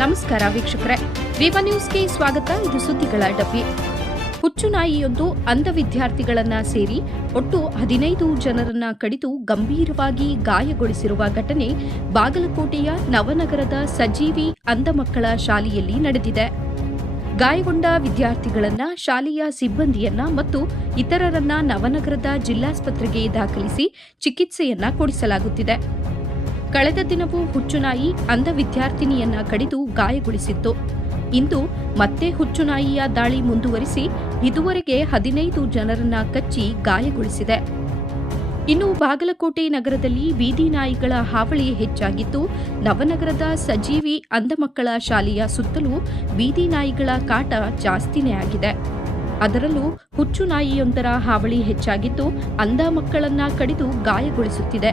ನಮಸ್ಕಾರ ವೀಕ್ಷಕರೇ, ವಿವ ನ್ಯೂಸ್ಗೆ ಸ್ವಾಗತ. ಇದು ಸುದ್ದಿಗಳ ಡಬ್ಬಿ. ಹುಚ್ಚು ನಾಯಿಯೊಂದು ಅಂಧ ವಿದ್ಯಾರ್ಥಿಗಳನ್ನ ಸೇರಿ ಒಟ್ಟು 15 ಜನರನ್ನ ಕಡಿದು ಗಂಭೀರವಾಗಿ ಗಾಯಗೊಳಿಸಿರುವ ಘಟನೆ ಬಾಗಲಕೋಟೆಯ ನವನಗರದ ಸಜೀವಿ ಅಂಧ ಮಕ್ಕಳ ಶಾಲೆಯಲ್ಲಿ ನಡೆದಿದೆ. ಗಾಯಗೊಂಡ ವಿದ್ಯಾರ್ಥಿಗಳನ್ನ, ಶಾಲೆಯ ಸಿಬ್ಬಂದಿಯನ್ನ ಮತ್ತು ಇತರರನ್ನ ನವನಗರದ ಜಿಲ್ಲಾಸ್ಪತ್ರೆಗೆ ದಾಖಲಿಸಿ ಚಿಕಿತ್ಸೆಯನ್ನ ಕೊಡಿಸಲಾಗುತ್ತಿದೆ. ಕಳೆದ ದಿನವೂ ಹುಚ್ಚುನಾಯಿ ಅಂಧ ವಿದ್ಯಾರ್ಥಿನಿಯನ್ನ ಕಡಿದು ಗಾಯಗೊಳಿಸಿತ್ತು. ಇಂದು ಮತ್ತೆ ಹುಚ್ಚುನಾಯಿಯ ದಾಳಿ ಮುಂದುವರಿಸಿ ಇದುವರೆಗೆ 15 ಜನರನ್ನ ಕಚ್ಚಿ ಗಾಯಗೊಳಿಸಿದೆ. ಇನ್ನು ಬಾಗಲಕೋಟೆ ನಗರದಲ್ಲಿ ಬೀದಿ ನಾಯಿಗಳ ಹಾವಳಿ ಹೆಚ್ಚಾಗಿದ್ದು, ನವನಗರದ ಸಜೀವಿ ಅಂಧ ಮಕ್ಕಳ ಶಾಲೆಯ ಸುತ್ತಲೂ ಬೀದಿ ನಾಯಿಗಳ ಕಾಟ ಜಾಸ್ತಿನೇ ಆಗಿದೆ. ಅದರಲ್ಲೂ ಹುಚ್ಚು ನಾಯಿಯೊಂದರ ಹಾವಳಿ ಹೆಚ್ಚಾಗಿದ್ದು, ಅಂಧ ಮಕ್ಕಳನ್ನ ಕಡಿದು ಗಾಯಗೊಳಿಸುತ್ತಿದೆ.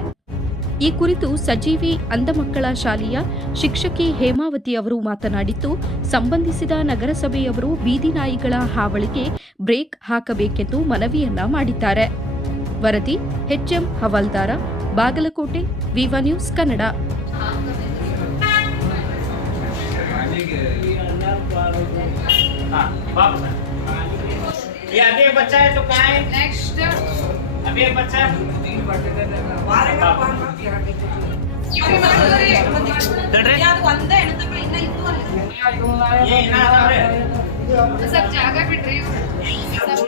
ಈ ಕುರಿತು ಸಜೀವಿ ಅಂಧ ಮಕ್ಕಳ ಶಾಲೆಯ ಶಿಕ್ಷಕಿ ಹೇಮಾವತಿ ಅವರು ಮಾತನಾಡಿದ್ದು, ಸಂಬಂಧಿಸಿದ ನಗರಸಭೆಯವರು ಬೀದಿ ನಾಯಿಗಳ ಹಾವಳಿಗೆ ಬ್ರೇಕ್ ಹಾಕಬೇಕೆಂದು ಮನವಿಯನ್ನ ಮಾಡಿದ್ದಾರೆ. ವರದಿ ಎಚ್ಎಂ ಹವಾಲ್ದಾರ, ಬಾಗಲಕೋಟೆ, ವಿವ ನ್ಯೂಸ್ ಕನ್ನಡ. ಸ್ವಲ್ಪ ಜಾಗ ಬಿಡ್ರಿ.